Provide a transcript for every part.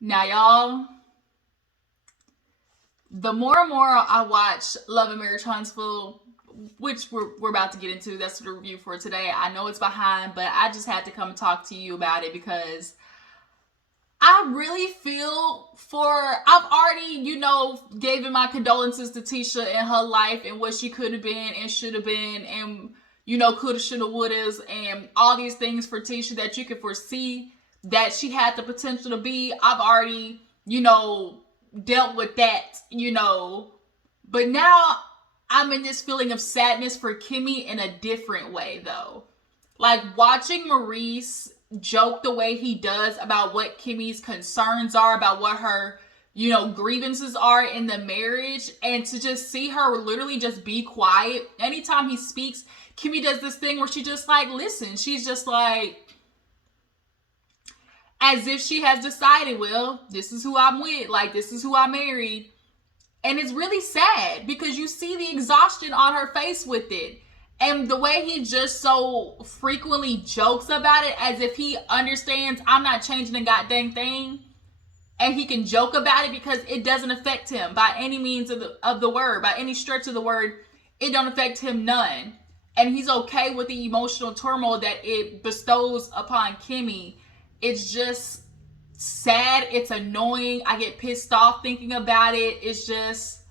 Now, y'all, the more and more I watch Love and Marriage Huntsville, which we're about to get into, that's the review for today. I know it's behind, but I just had to come and talk to you about it because I really feel I've already, given my condolences to Tisha and her life and what she could have been and should have been and, coulda, shoulda, wouldas and all these things for Tisha that you could foresee that she had the potential to be. I've already, dealt with that. But now I'm in this feeling of sadness for Kimmy in a different way, though. Like watching Maurice joke the way he does about what Kimmy's concerns are, about what her, grievances are in the marriage, and to just see her literally just be quiet. Anytime he speaks, Kimmy does this thing where she just like, listen, she's just like, as if she has decided, well, this is who I'm with, like, this is who I married. And it's really sad because you see the exhaustion on her face with it. And the way he just so frequently jokes about it as if he understands I'm not changing a goddamn thing. And he can joke about it because it doesn't affect him by any means of the word, by any stretch of the word. It don't affect him none. And he's okay with the emotional turmoil that it bestows upon Kimmy. It's just sad. It's annoying. I get pissed off thinking about it. It's just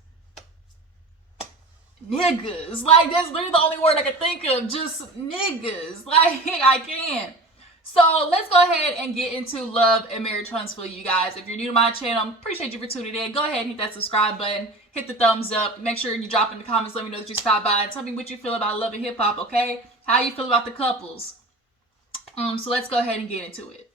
niggas. Like, that's literally the only word I can think of. Just niggas. Like, I can't. So let's go ahead and get into Love and Marriage Huntsville, you guys. If you're new to my channel, appreciate you for tuning in. Go ahead and hit that subscribe button. Hit the thumbs up. Make sure you drop in the comments. Let me know that you stopped by. And tell me what you feel about Love and Hip Hop, okay? How you feel about the couples. So let's go ahead and get into it.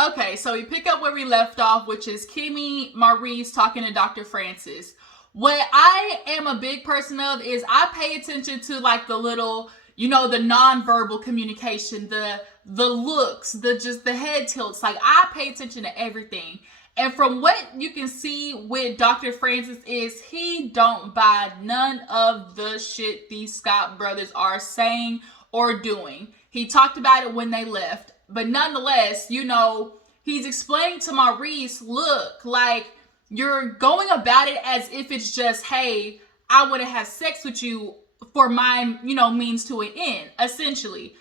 Okay, so we pick up where we left off, which is Kimmy Maurice talking to Dr. Francis. What I am a big person of is I pay attention to like the little, the nonverbal communication, the looks, the head tilts. Like I pay attention to everything. And from what you can see with Dr. Francis is he don't buy none of the shit these Scott brothers are saying or doing. He talked about it when they left. But nonetheless, he's explaining to Maurice, look, like, you're going about it as if it's just, hey, I want to have sex with you for my, means to an end, essentially.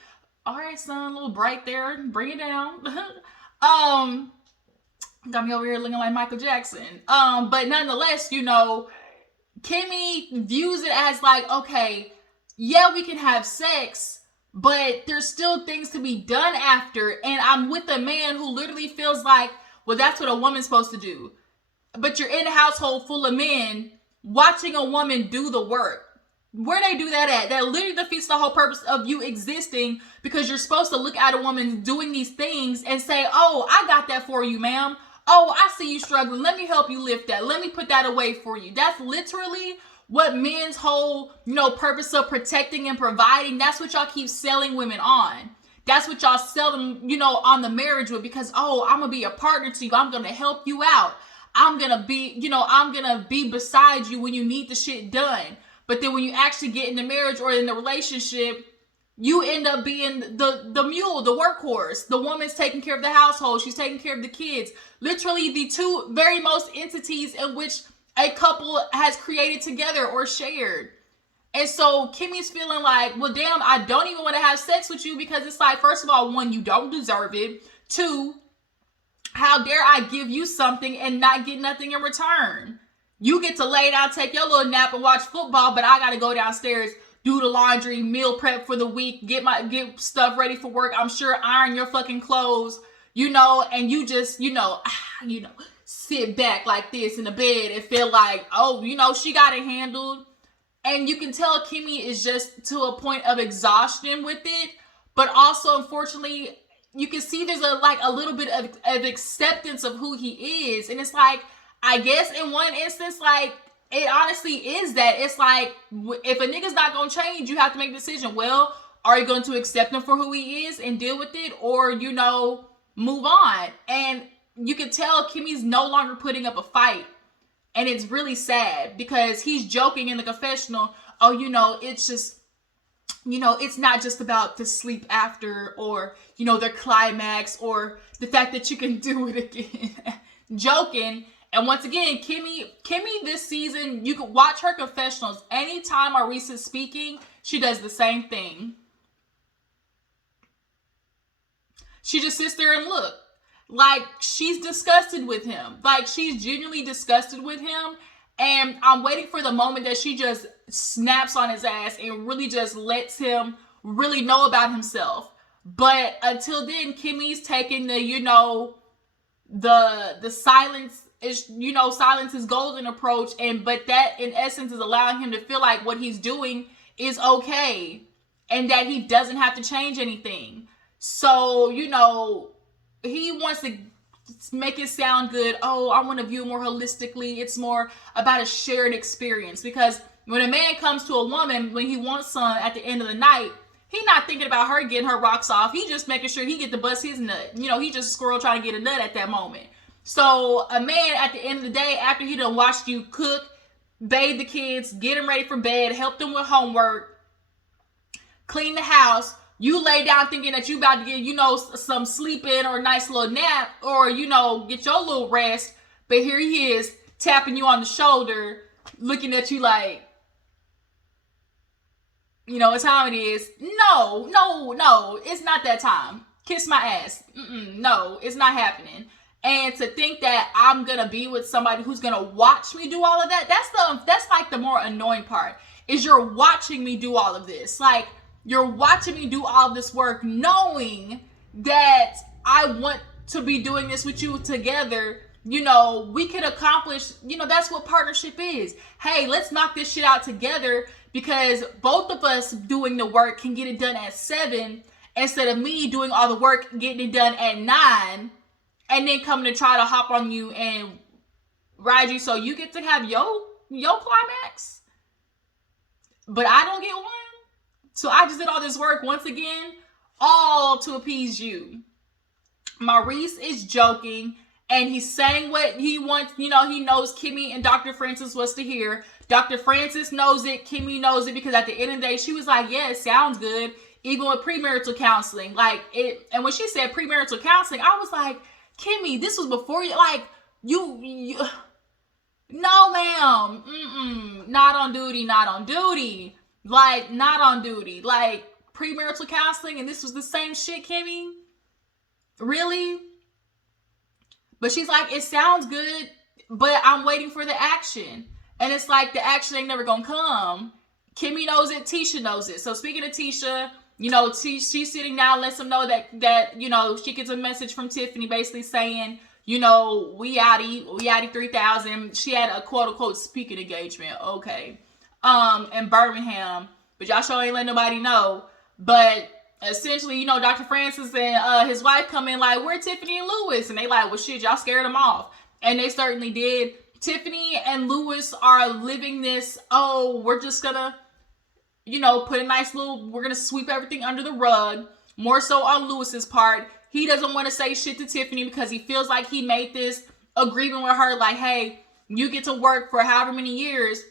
All right, son, a little bright there. Bring it down. Got me over here looking like Michael Jackson. But nonetheless, Kimmy views it as like, okay, yeah, we can have sex, but there's still things to be done after. And I'm with a man who literally feels like, well, that's what a woman's supposed to do. But you're in a household full of men watching a woman do the work. Where they do that at? That literally defeats the whole purpose of you existing, because you're supposed to look at a woman doing these things and say, oh, I got that for you, ma'am. Oh, I see you struggling. Let me help you lift that. Let me put that away for you. That's literally what men's whole, purpose of protecting and providing. That's what y'all keep selling women on. That's what y'all sell them, on the marriage with, because, oh, I'm going to be a partner to you. I'm going to help you out. I'm going to be beside you when you need the shit done. But then when you actually get in the marriage or in the relationship, you end up being the mule, the workhorse. The woman's taking care of the household. She's taking care of the kids. Literally the two very most entities in which a couple has created together or shared. And so Kimmy's feeling like, well, damn, I don't even want to have sex with you, because it's like, first of all, one, you don't deserve it. Two, how dare I give you something and not get nothing in return? You get to lay down, take your little nap and watch football, but I got to go downstairs, do the laundry, meal prep for the week, get stuff ready for work. I'm sure iron your fucking clothes, and you just, sit back like this in the bed and feel like, oh, she got it handled. And you can tell Kimmy is just to a point of exhaustion with it. But also, unfortunately, you can see there's a little bit of acceptance of who he is. And it's like, I guess in one instance, like, it honestly is that. It's like, if a nigga's not going to change, you have to make a decision. Well, are you going to accept him for who he is and deal with it? Or, move on. And you can tell Kimmy's no longer putting up a fight. And it's really sad because he's joking in the confessional. Oh, it's just, it's not just about the sleep after or, their climax or the fact that you can do it again. joking. And once again, Kimmy this season, you can watch her confessionals. Anytime Maurice is speaking, she does the same thing. She just sits there and look. Like, she's disgusted with him. Like, she's genuinely disgusted with him. And I'm waiting for the moment that she just snaps on his ass and really just lets him really know about himself. But until then, Kimmy's taking the, the silence is, silence is golden approach. But that in essence is allowing him to feel like what he's doing is okay. And that he doesn't have to change anything. So, he wants to make it sound good. Oh, I want to view it more holistically. It's more about a shared experience. Because when a man comes to a woman, when he wants some at the end of the night, he's not thinking about her getting her rocks off. He just making sure he get to bust his nut. He just a squirrel trying to get a nut at that moment. So a man at the end of the day, after he done watched you cook, bathe the kids, get them ready for bed, help them with homework, clean the house, you lay down thinking that you about to get, some sleep in or a nice little nap or, get your little rest. But here he is tapping you on the shoulder, looking at you like, what time it is. No, it's not that time. Kiss my ass. No, it's not happening. And to think that I'm going to be with somebody who's going to watch me do all of that, that's like the more annoying part, is you're watching me do all of this. Like, you're watching me do all this work knowing that I want to be doing this with you together. We could accomplish, that's what partnership is. Hey, let's knock this shit out together because both of us doing the work can get it done at 7 instead of me doing all the work, getting it done at 9 and then coming to try to hop on you and ride you so you get to have your climax. But I don't get one. So I just did all this work once again, all to appease you. Maurice is joking and he's saying what he wants. He knows Kimmy and Dr. Francis wants to hear. Dr. Francis knows it. Kimmy knows it because at the end of the day, she was like, yeah, it sounds good. Even with premarital counseling. And when she said premarital counseling, I was like, Kimmy, this was before you, you no ma'am. Not on duty. Not on duty. Premarital counseling, and this was the same shit, Kimmy? Really? But she's like, it sounds good, but I'm waiting for the action. And it's like, the action ain't never gonna come. Kimmy knows it, Tisha knows it. So speaking of Tisha, she's sitting down, lets them know that she gets a message from Tiffany basically saying, we outie 3000. She had a quote unquote speaking engagement. Okay. In Birmingham, but y'all sure ain't let nobody know. But essentially, Dr. Francis and his wife come in like, where Tiffany and Lewis? And they like, well, shit, y'all scared them off. And they certainly did. Tiffany and Lewis are living this, we're just gonna, put a nice we're gonna sweep everything under the rug. More so on Lewis's part. He doesn't want to say shit to Tiffany because he feels like he made this agreement with her, like, hey, you get to work for however many years.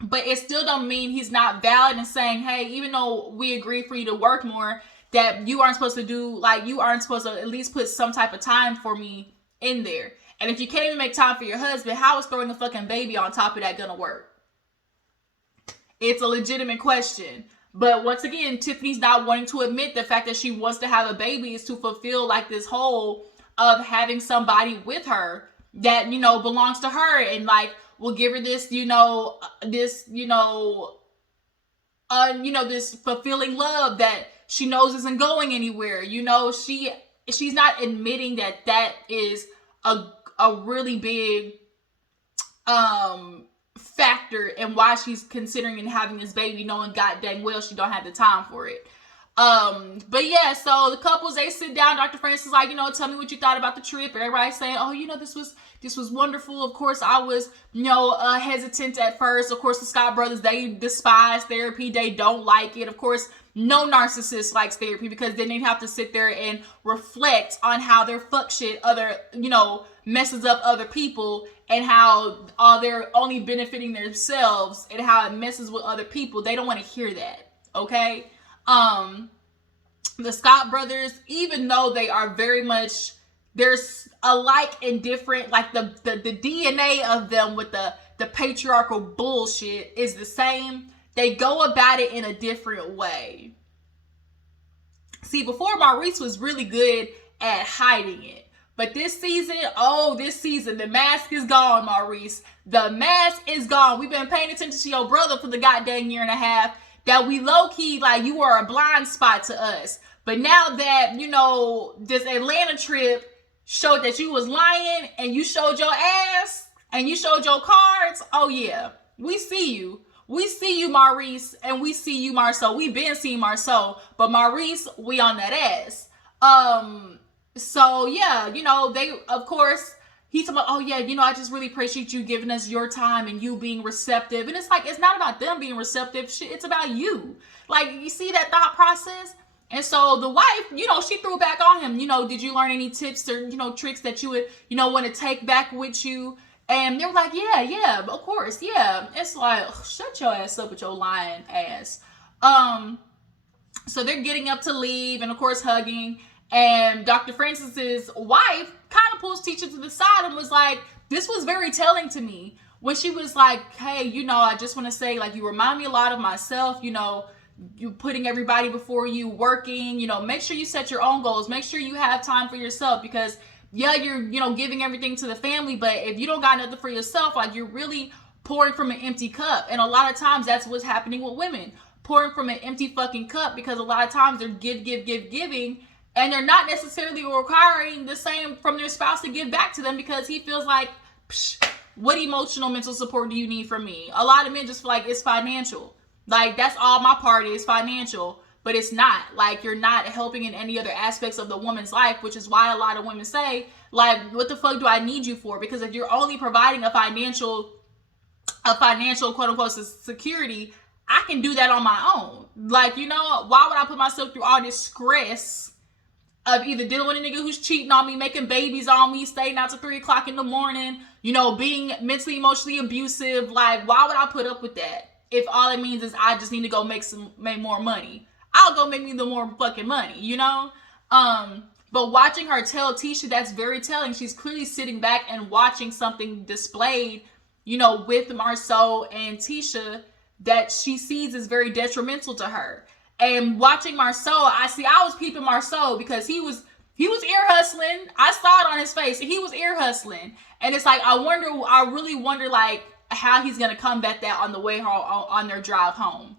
But it still don't mean he's not valid in saying, hey, even though we agree for you to work more, that you aren't supposed to you aren't supposed to at least put some type of time for me in there. And if you can't even make time for your husband, how is throwing a fucking baby on top of that gonna work? It's a legitimate question. But once again, Tiffany's not wanting to admit the fact that she wants to have a baby is to fulfill this whole of having somebody with her that, belongs to her and will give her this, this fulfilling love that she knows isn't going anywhere. She's not admitting that is a really big factor in why she's considering and having this baby, knowing god dang well she don't have the time for it. But yeah, so the couples, they sit down. Dr. Francis is like, tell me what you thought about the trip. Everybody's saying, oh, this was wonderful. Of course, I was, hesitant at first. Of course, the Scott brothers, they despise therapy. They don't like it. Of course, no narcissist likes therapy because then they have to sit there and reflect on how their fuck shit messes up other people and how they're only benefiting themselves and how it messes with other people. They don't want to hear that. Okay. The Scott brothers, even though they are very much there's alike and different, like the DNA of them with the patriarchal bullshit is the same. They go about it in a different way. See, before, Maurice was really good at hiding it. But this season, the mask is gone, Maurice. The mask is gone. We've been paying attention to your brother for the goddamn year and a half that we low-key, like, you were a blind spot to us. But now that, this Atlanta trip showed that you was lying and you showed your ass and you showed your cards, oh yeah, we see you. We see you, Maurice, and we see you, Marceau. We've been seeing Marceau, but Maurice, we on that ass. So yeah, they, of course, he's talking about, oh yeah, I just really appreciate you giving us your time and you being receptive. And it's like, it's not about them being receptive. Shit, it's about you. Like, you see that thought process? And so the wife, she threw back on him. Did you learn any tips or, tricks that you would, want to take back with you? And they were like, yeah, of course, yeah. It's like, shut your ass up with your lying ass. So they're getting up to leave and, of course, hugging. And Dr. Francis's wife kind of pulls Tisha to the side and was like, this was very telling to me. When she was like, hey, I just want to say, like, you remind me a lot of myself, you putting everybody before you, working, make sure you set your own goals. Make sure you have time for yourself because yeah, you're, giving everything to the family, but if you don't got nothing for yourself, like, you're really pouring from an empty cup. And a lot of times that's what's happening with women, pouring from an empty fucking cup, because a lot of times they're giving, and they're not necessarily requiring the same from their spouse to give back to them because he feels like, what emotional, mental support do you need from me? A lot of men just feel like it's financial. Like, that's all my part is, financial. But it's not. Like, you're not helping in any other aspects of the woman's life, which is why a lot of women say, like, what the fuck do I need you for? Because if you're only providing a financial quote unquote security, I can do that on my own. Like, why would I put myself through all this stress of either dealing with a nigga who's cheating on me, making babies on me, staying out to 3 o'clock in the morning, being mentally, emotionally abusive? Like, why would I put up with that if all it means is I just need to go make more money? I'll go make me the more fucking money, But watching her tell Tisha, that's very telling. She's clearly sitting back and watching something displayed, with Marceau and Tisha that she sees is very detrimental to her. And watching Marceau, I was peeping Marceau because he was ear hustling. I saw it on his face. He was ear hustling. And it's like, I really wonder, like, how he's going to combat that on the way home, on their drive home.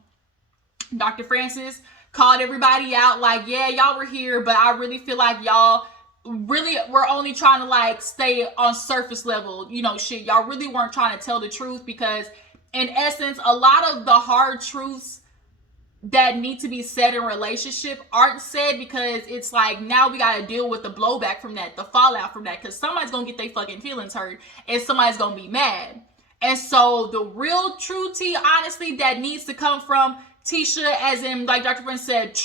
Dr. Francis called everybody out, like, yeah, y'all were here, but I really feel like y'all really were only trying to, like, stay on surface level, shit. Y'all really weren't trying to tell the truth because, in essence, a lot of the hard truths that need to be said in relationship aren't said because it's like, now we got to deal with the blowback from that, the fallout from that, because somebody's going to get their fucking feelings hurt and somebody's going to be mad. And so the real true tea, honestly, that needs to come from Tisha, as in, like Dr. Prince said,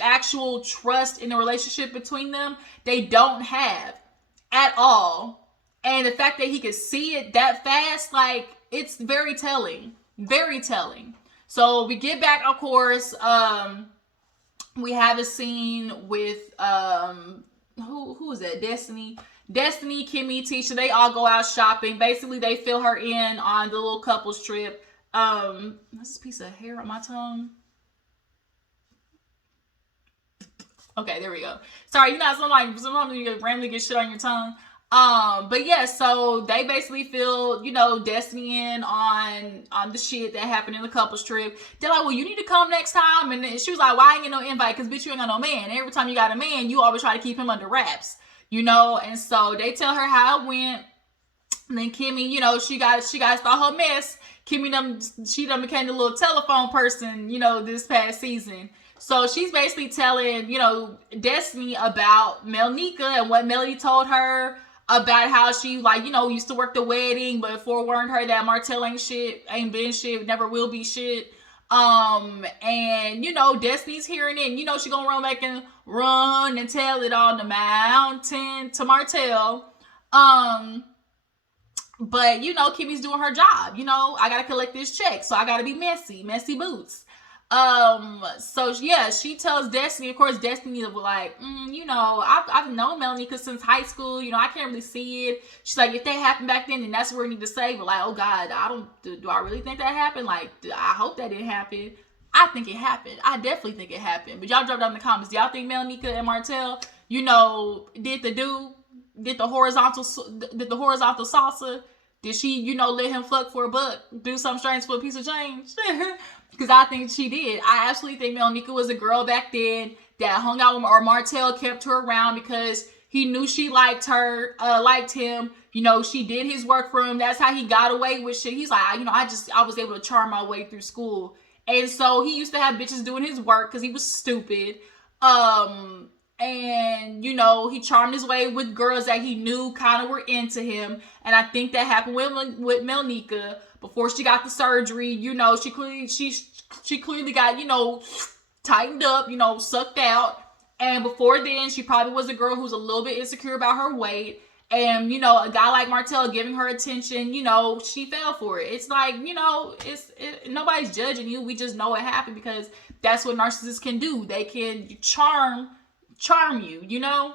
actual trust in the relationship between them, they don't have at all. And the fact that he could see it that fast, like, it's very telling. Very telling. So we get back, of course, we have a scene with, who is that? Destiny, Kimmy, Tisha, they all go out shopping. Basically, they fill her in on the little couples trip. This piece of hair on my tongue. Okay, there we go. Sorry, sometimes you randomly get shit on your tongue. But yeah, so they basically fill, Destiny in on the shit that happened in the couples trip. They're like, well, you need to come next time. And then she was like, why ain't get no invite? Because bitch, you ain't got no man. And every time you got a man, you always try to keep him under wraps, And so they tell her how it went. And then Kimmy, she got all her mess. Kimmy, she done became the little telephone person, this past season. So she's basically telling, Destiny about Melneka and what Melody told her about how she, used to work the wedding, but forewarned her that Martell ain't shit, ain't been shit, never will be shit. And, Destiny's hearing it, and, she gonna run back and run and tell it on the mountain to Martell. But, Kimmy's doing her job. I got to collect this check. So I got to be messy boots. So yeah, she tells Destiny, of course, Destiny was like, I've known Melneka since high school, I can't really see it. She's like, if that happened back then that's what we need to say. But like, oh God, do I really think that happened? Like, I hope that didn't happen. I think it happened. I definitely think it happened. But y'all drop down in the comments. Do y'all think Melneka and Martell, did the horizontal salsa? Did she, let him fuck for a buck? Do something strange for a piece of change? Because I think she did. I absolutely think Melneka was a girl back then that hung out with or Martell kept her around because he knew she liked him. She did his work for him. That's how he got away with shit. He's like, I was able to charm my way through school. And so he used to have bitches doing his work because he was stupid. And he charmed his way with girls that he knew kind of were into him. And I think that happened with Melneka before she got the surgery. She clearly got tightened up, sucked out. And before then, she probably was a girl who's a little bit insecure about her weight. And a guy like Martell giving her attention, she fell for it. It's like, nobody's judging you. We just know it happened because that's what narcissists can do. They can charm you, but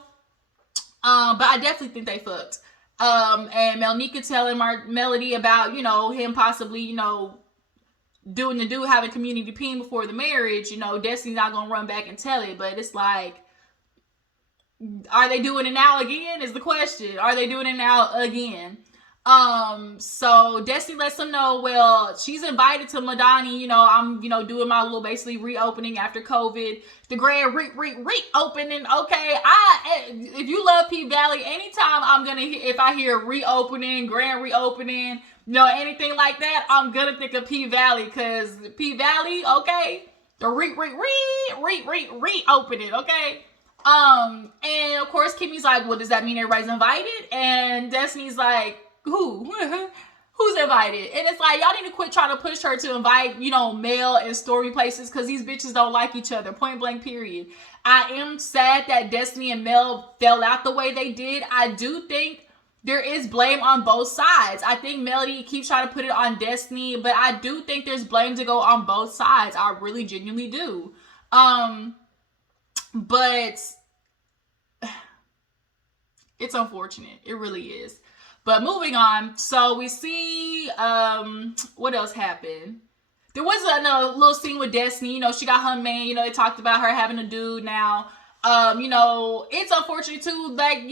I definitely think they fucked. And Melneka telling Melody about, him possibly, doing the dude having community peen before the marriage. Destiny's not gonna run back and tell it, but it's like, are they doing it now again is the question. Are they doing it now again? So Destiny lets them know, well, she's invited to Madani, I'm, doing my little basically reopening after COVID, the grand reopening. Okay. If you love P Valley, anytime if I hear reopening, grand reopening, anything like that, I'm gonna think of P Valley, cause P Valley, okay, the reopening, okay. And of course Kimmy's like, well, does that mean everybody's invited? And Destiny's like, who? Who's invited? And it's like, y'all need to quit trying to push her to invite, Mel and Story places because these bitches don't like each other. Point blank, period. I am sad that Destiny and Mel fell out the way they did. I do think there is blame on both sides. I think Melody keeps trying to put it on Destiny, but I do think there's blame to go on both sides. I really genuinely do. But it's unfortunate. It really is. But moving on, so we see, what else happened? There was another little scene with Destiny. She got her man. They talked about her having a dude now. It's unfortunate too. Like,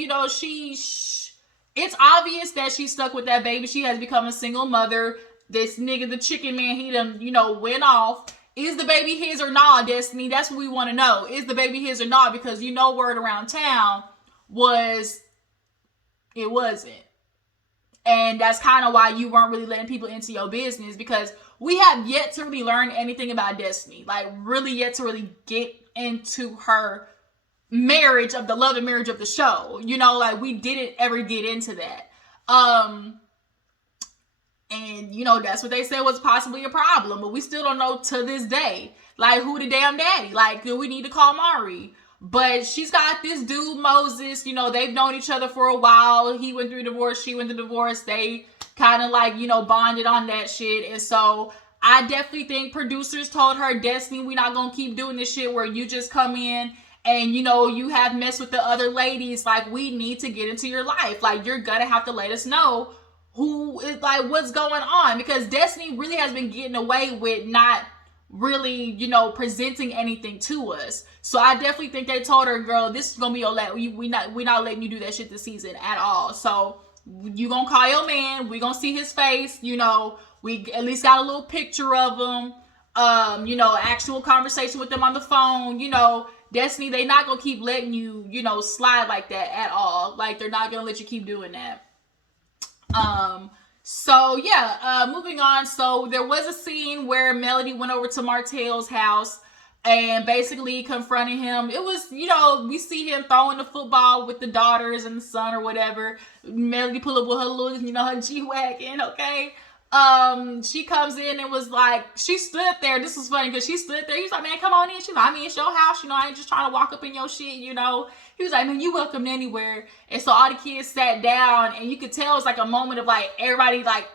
it's obvious that she's stuck with that baby. She has become a single mother. This nigga, the chicken man, he done, went off. Is the baby his or not, Destiny? That's what we want to know. Is the baby his or not? Because word around town was it wasn't. And that's kind of why you weren't really letting people into your business, because we have yet to really learn anything about Destiny. Like, really yet to really get into her marriage of the love and marriage of the show. Like, we didn't ever get into that. And, that's what they said was possibly a problem. But we still don't know to this day. Like, who the damn daddy? Like, do we need to call Mari? But she's got this dude, Moses. They've known each other for a while. He went through divorce. She went through divorce. They kind of like, bonded on that shit. And so I definitely think producers told her, Destiny, we're not going to keep doing this shit where you just come in and, you have messed with the other ladies. Like, we need to get into your life. Like, you're going to have to let us know who is, like, what's going on. Because Destiny really has been getting away with not really, presenting anything to us. So I definitely think they told her, girl, this is gonna be your last. We not letting you do that shit this season at all. So you gonna call your man. We gonna see his face. We at least got a little picture of him. Actual conversation with them on the phone. Destiny, they not gonna keep letting you, slide like that at all. Like, they're not gonna let you keep doing that. So yeah, moving on. So there was a scene where Melody went over to Martell's house and basically confronted him. It was, we see him throwing the football with the daughters and the son or whatever. Melody pull up with her little, her G-Wagon, okay? She comes in and was like, she stood there. This was funny because she stood there. He was like, man, come on in. She's like, it's your house. I ain't just trying to walk up in your shit, He was like, man, you welcome anywhere. And so all the kids sat down and you could tell it was like a moment of like everybody like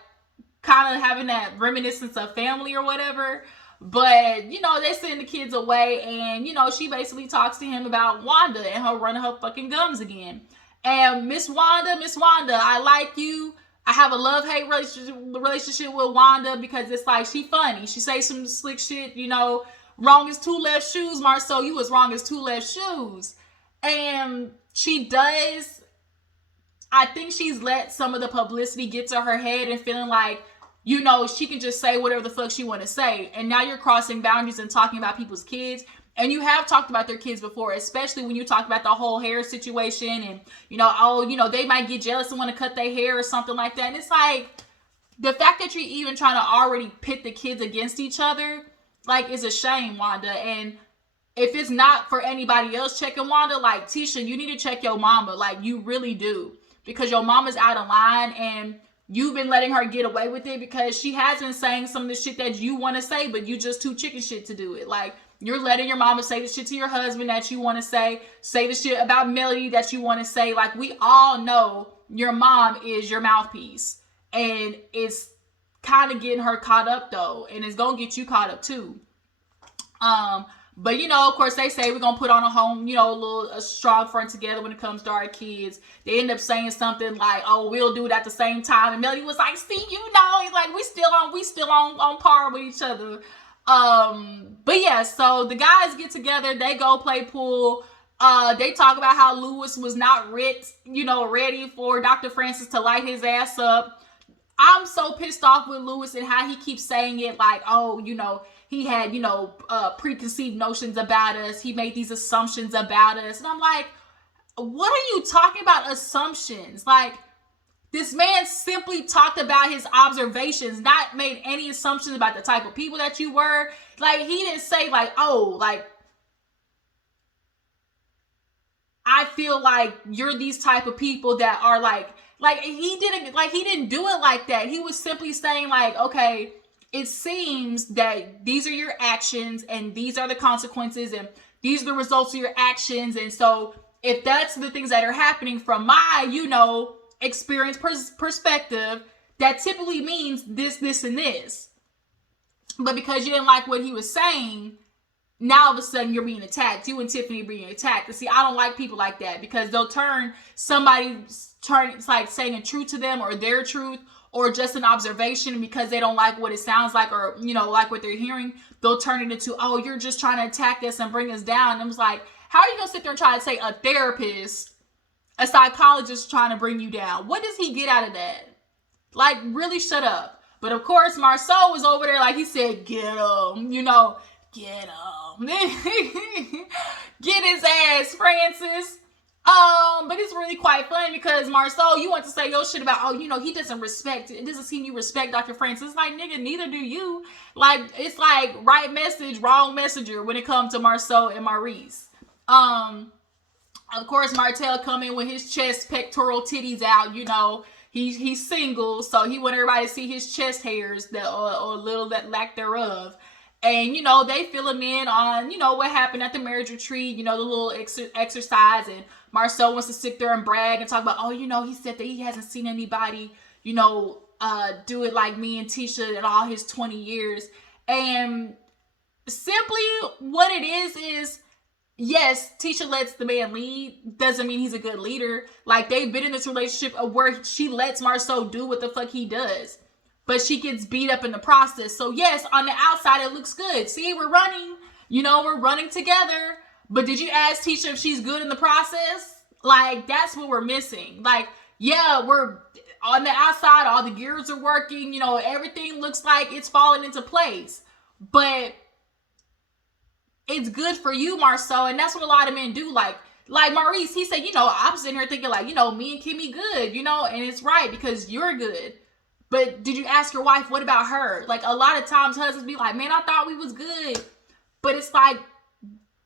kind of having that reminiscence of family or whatever. But, you know, they send the kids away, and, you know, she basically talks to him about Wanda and her running her fucking gums again. And Miss Wanda, I like you. I have a love-hate relationship with Wanda because it's like, she funny. She say some slick shit, you know, wrong as two left shoes, Marceau. You was wrong as two left shoes. And she does, I think she's let some of the publicity get to her head and feeling like, you know, she can just say whatever the fuck she want to say. And now you're crossing boundaries and talking about people's kids. And you have talked about their kids before, especially when you talk about the whole hair situation and, you know, oh, you know, they might get jealous and want to cut their hair or something like that. And it's like, the fact that you're even trying to already pit the kids against each other, like, is a shame, Wanda. And if it's not for anybody else checking Wanda, like, Tisha, you need to check your mama. Like, you really do. Because your mama's out of line, and you've been letting her get away with it because she has been saying some of the shit that you want to say, but you just too chicken shit to do it. Like, you're letting your mama say the shit to your husband that you want to say the shit about Melody that you want to say. Like, we all know your mom is your mouthpiece, and it's kind of getting her caught up though, and it's gonna get you caught up too. But, you know, of course, they say we're going to put on a home, you know, a strong front together when it comes to our kids. They end up saying something like, oh, we'll do it at the same time. And Melody was like, see, you know, he's like, we still on par with each other. But yeah, so the guys get together, they go play pool. They talk about how Lewis was not ready for Dr. Francis to light his ass up. I'm so pissed off with Lewis and how he keeps saying it like, oh, you know, he had, you know, preconceived notions about us. He made these assumptions about us. And I'm like, what are you talking about, assumptions? Like, this man simply talked about his observations, not made any assumptions about the type of people that you were. Like, he didn't say like, oh, like, I feel like you're these type of people that are like he didn't do it like that. He was simply saying like, okay, it seems that these are your actions and these are the consequences and these are the results of your actions. And so if that's the things that are happening from my, you know, experience perspective, that typically means this, and this. But because you didn't like what he was saying, now all of a sudden you're being attacked. You and Tiffany are being attacked. And see, I don't like people like that because they'll it's like saying a truth to them or their truth or just an observation because they don't like what it sounds like or, you know, like what they're hearing. They'll turn it into, oh, you're just trying to attack us and bring us down. And I was like, how are you going to sit there and try to say a therapist, a psychologist trying to bring you down? What does he get out of that? Like, really shut up. But of course, Marceau was over there like he said, get him, you know, get him. Get his ass, Francis. But it's really quite funny because Marceau, you want to say your shit about, oh, you know, he doesn't respect, it doesn't seem you respect Dr. Francis. It's like, nigga, neither do you. Like, it's like right message, wrong messenger when it comes to Marceau and Maurice. Of course, Martell come in with his chest, pectoral titties out, you know, he's single, so he want everybody to see his chest hairs that or little that lack thereof. And, you know, they fill him in on, you know, what happened at the marriage retreat, you know, the little exercise. And Marceau wants to sit there and brag and talk about, oh, you know, he said that he hasn't seen anybody, you know, do it like me and Tisha in all his 20 years. And simply what it is, yes, Tisha lets the man lead. Doesn't mean he's a good leader. Like, they've been in this relationship of where she lets Marceau do what the fuck he does. But she gets beat up in the process. So yes, on the outside, it looks good. See, we're running. You know, we're running together. But did you ask Tisha if she's good in the process? Like, that's what we're missing. Like, yeah, we're on the outside. All the gears are working. You know, everything looks like it's falling into place. But it's good for you, Marceau. And that's what a lot of men do. Like Maurice, he said, you know, I'm sitting here thinking like, you know, me and Kimmy good, you know, and it's right because you're good. But did you ask your wife, what about her? Like, a lot of times husbands be like, man, I thought we was good. But it's like,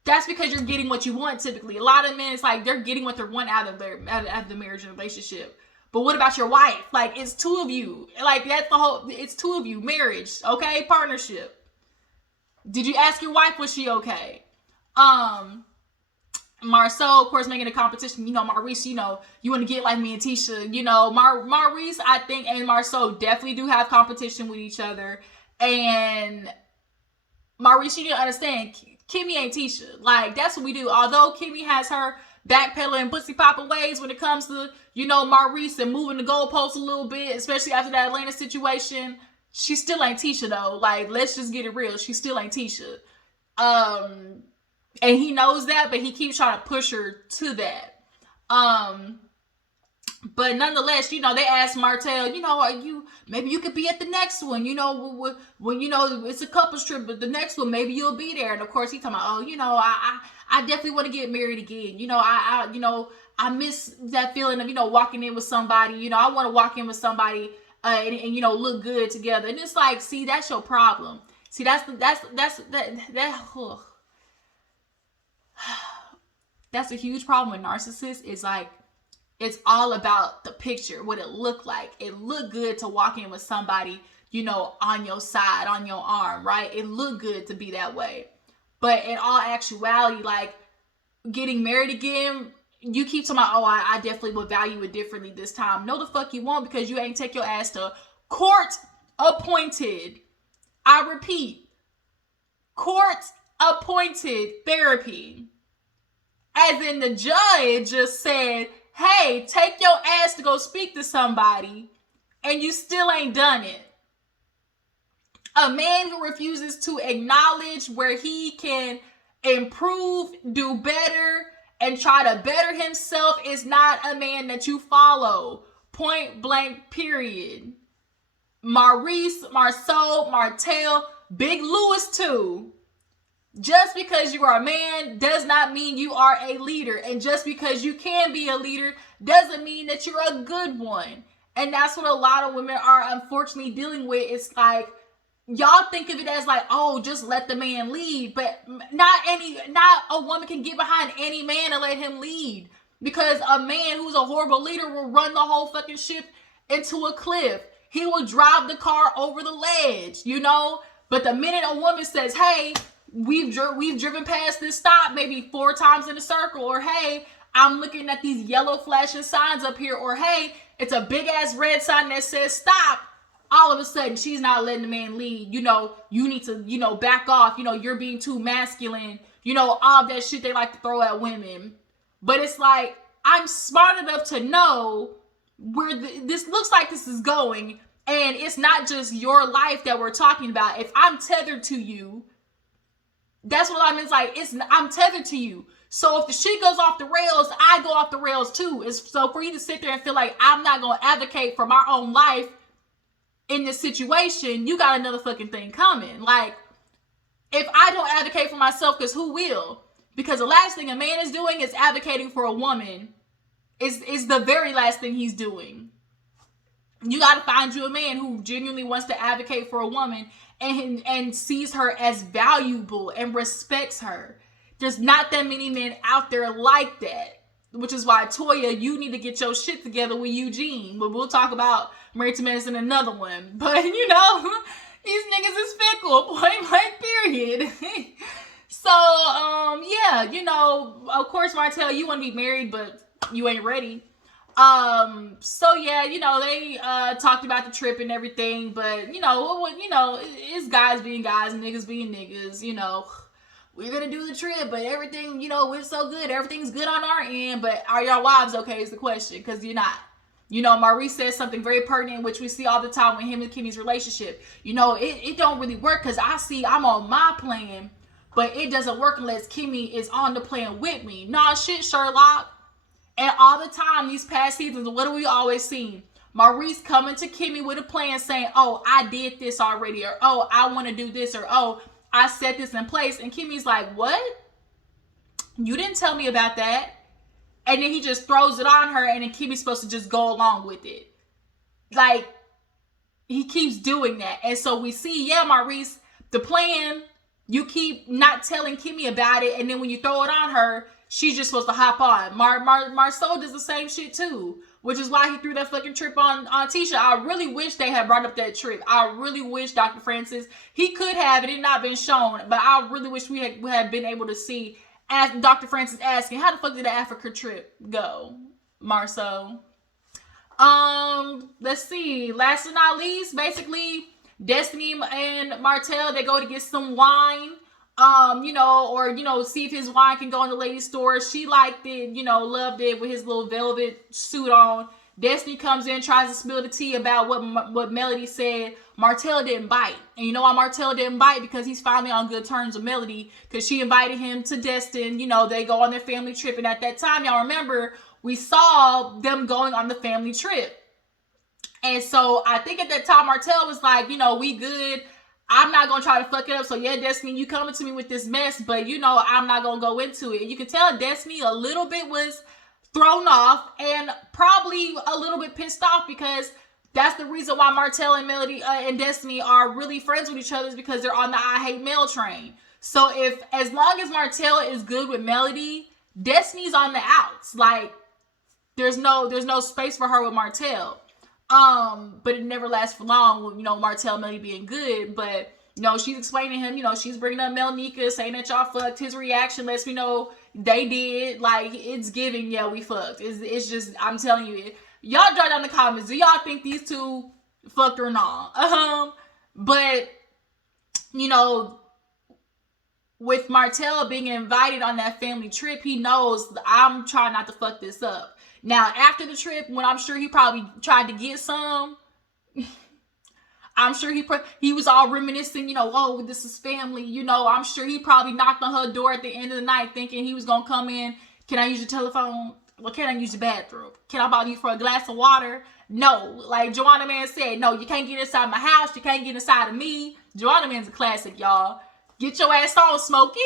that's because you're getting what you want typically. A lot of men, it's like they're getting what they want out of the marriage and relationship. But what about your wife? Like, it's two of you. Like, that's the whole, it's two of you. Marriage, okay? Partnership. Did you ask your wife, was she okay? Marceau, of course, making a competition. You know, Maurice, you know, you want to get like me and Tisha. You know, Maurice, I think, and Marceau definitely do have competition with each other. And Maurice, you need to understand, Kimmy ain't Tisha. Like, that's what we do. Although Kimmy has her backpedaling pussy popping ways when it comes to, you know, Maurice and moving the goalposts a little bit, especially after that Atlanta situation, she still ain't Tisha though. Like, let's just get it real. She still ain't Tisha. And he knows that, but he keeps trying to push her to that. But nonetheless, you know, they asked Martell, you know, maybe you could be at the next one, you know, when you know, it's a couples trip, but the next one, maybe you'll be there. And of course, he's talking about, oh, you know, I definitely want to get married again. You know, I miss that feeling of, you know, walking in with somebody, you know, I want to walk in with somebody, and, you know, look good together. And it's like, see, that's your problem. See, that's a huge problem with narcissists. Is like, it's all about the picture, what it looked like. It looked good to walk in with somebody, you know, on your side, on your arm, right? It looked good to be that way. But in all actuality, like, getting married again, you keep talking about, oh, I definitely would value it differently this time. No, the fuck you won't, because you ain't take your ass to court appointed. I repeat, court appointed therapy. As in, the judge just said, hey, take your ass to go speak to somebody, and you still ain't done it. A man who refuses to acknowledge where he can improve, do better, and try to better himself is not a man that you follow. Point blank, period. Maurice, Marceau, Martell, Big Louis too. Just because you are a man does not mean you are a leader. And just because you can be a leader doesn't mean that you're a good one. And that's what a lot of women are unfortunately dealing with. It's like, y'all think of it as like, oh, just let the man lead. But not a woman can get behind any man and let him lead. Because a man who's a horrible leader will run the whole fucking ship into a cliff. He will drive the car over the ledge, you know? But the minute a woman says, hey, we've driven past this stop maybe 4 times in a circle, or hey, I'm looking at these yellow flashing signs up here, or hey, it's a big ass red sign that says stop, all of a sudden she's not letting the man lead. You know, you need to, you know, back off, you know, you're being too masculine, you know, all that shit they like to throw at women. But it's like, I'm smart enough to know where this looks like this is going, and it's not just your life that we're talking about. If I'm tethered to you, that's what I mean. It's like, I'm tethered to you. So if the shit goes off the rails, I go off the rails too. So for you to sit there and feel like I'm not going to advocate for my own life in this situation, you got another fucking thing coming. Like, if I don't advocate for myself, because who will? Because the last thing a man is doing is advocating for a woman. Is the very last thing he's doing. You got to find you a man who genuinely wants to advocate for a woman and sees her as valuable and respects her. There's not that many men out there like that, which is why, Toya, you need to get your shit together with Eugene. But we'll talk about Married to Medicine in another one. But, you know, these niggas is fickle, point blank, period. So, yeah, you know, of course, Martell, you want to be married, but you ain't ready. So yeah, you know, they talked about the trip and everything, but you know, it's guys being guys and niggas being niggas. You know, we're gonna do the trip, but everything, you know, we're so good, everything's good on our end, but are your wives okay is the question, because you're not. You know, Maurice says something very pertinent, which we see all the time with him and Kimmy's relationship. You know, it don't really work because I'm on my plan, but it doesn't work unless Kimmy is on the plan with me. Nah, shit, Sherlock. And all the time, these past seasons, what do we always see? Maurice coming to Kimmy with a plan saying, oh, I did this already, or oh, I want to do this, or oh, I set this in place. And Kimmy's like, what? You didn't tell me about that. And then he just throws it on her, and then Kimmy's supposed to just go along with it. Like, he keeps doing that. And so we see, yeah, Maurice, the plan, you keep not telling Kimmy about it, and then when you throw it on her, she's just supposed to hop on. Marceau does the same shit too, which is why he threw that fucking trip on Tisha. I really wish they had brought up that trip. I really wish Dr. Francis, he could have, it had not been shown, but I really wish we had been able to see as Dr. Francis asking, how the fuck did the Africa trip go, Marceau? Let's see. Last but not least, basically, Destiny and Martell, they go to get some wine. Or see if his wine can go in the ladies' store. She liked it, loved it with his little velvet suit on. Destiny comes in, tries to spill the tea about what Melody said. Martell didn't bite. And you know why Martell didn't bite? Because he's finally on good terms with Melody, because she invited him to Destin. They go on their family trip. And at that time, y'all remember, we saw them going on the family trip. And so I think at that time, Martell was like, we good. I'm not going to try to fuck it up. So yeah, Destiny, you coming to me with this mess, but I'm not going to go into it. And you can tell Destiny a little bit was thrown off and probably a little bit pissed off, because that's the reason why Martell and Melody and Destiny are really friends with each other, is because they're on the I hate Mel train. So as long as Martell is good with Melody, Destiny's on the outs. Like, there's no space for her with Martell. But it never lasts for long, Martell and Melody being good. But, she's explaining to him, she's bringing up Melneka, saying that y'all fucked. His reaction lets me know they did. Like, it's giving, yeah, we fucked. It's just, I'm telling you, y'all drop down in the comments. Do y'all think these two fucked or not? But, with Martell being invited on that family trip, he knows I'm trying not to fuck this up. Now, after the trip, when I'm sure he probably tried to get some, I'm sure he was all reminiscing, oh, this is family, I'm sure he probably knocked on her door at the end of the night thinking he was going to come in. Can I use your telephone? Well, can I use the bathroom? Can I bother you for a glass of water? No. Like Joanna Man said, no, you can't get inside my house. You can't get inside of me. Joanna Man's a classic, y'all. Get your ass on, Smokey.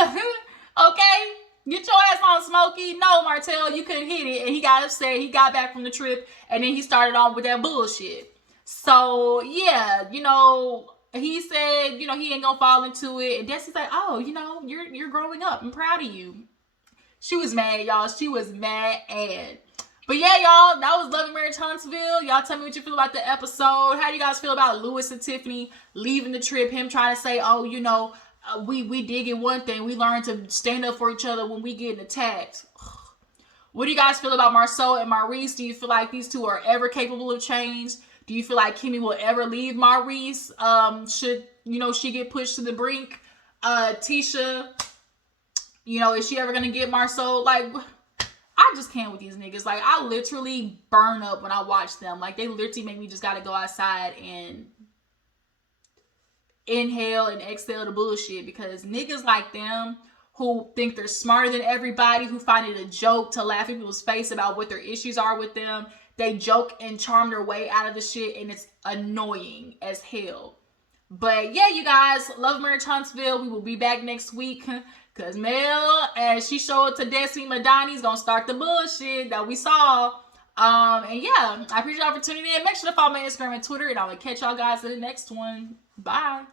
Okay? Get your ass on, Smokey. No, Martell, you couldn't hit it. And he got upset. He got back from the trip. And then he started on with that bullshit. So, yeah, he said, he ain't gonna fall into it. And Destiny's like, oh, you're growing up. I'm proud of you. She was mad, y'all. She was mad. But yeah, y'all, that was Love and Marriage Huntsville. Y'all tell me what you feel about the episode. How do you guys feel about Lewis and Tiffany leaving the trip? Him trying to say, oh, we did get one thing. We learned to stand up for each other when we get attacked. What do you guys feel about Marsau and Maurice? Do you feel like these two are ever capable of change? Do you feel like Kimmy will ever leave Maurice? Should, she get pushed to the brink? Tisha, is she ever going to get Marsau? Like, I just can't with these niggas. Like, I literally burn up when I watch them. Like, they literally make me just got to go outside and inhale and exhale the bullshit, because niggas like them who think they're smarter than everybody, who find it a joke to laugh in people's face about what their issues are with them, they joke and charm their way out of the shit, and it's annoying as hell. But yeah, you guys, Love Marriage Huntsville. We will be back next week, because Mel, as she showed to Destiny Madani, is gonna start the bullshit that we saw. And yeah, I appreciate y'all for tuning in. Make sure to follow my Instagram and Twitter, and I'm gonna catch y'all guys in the next one. Bye.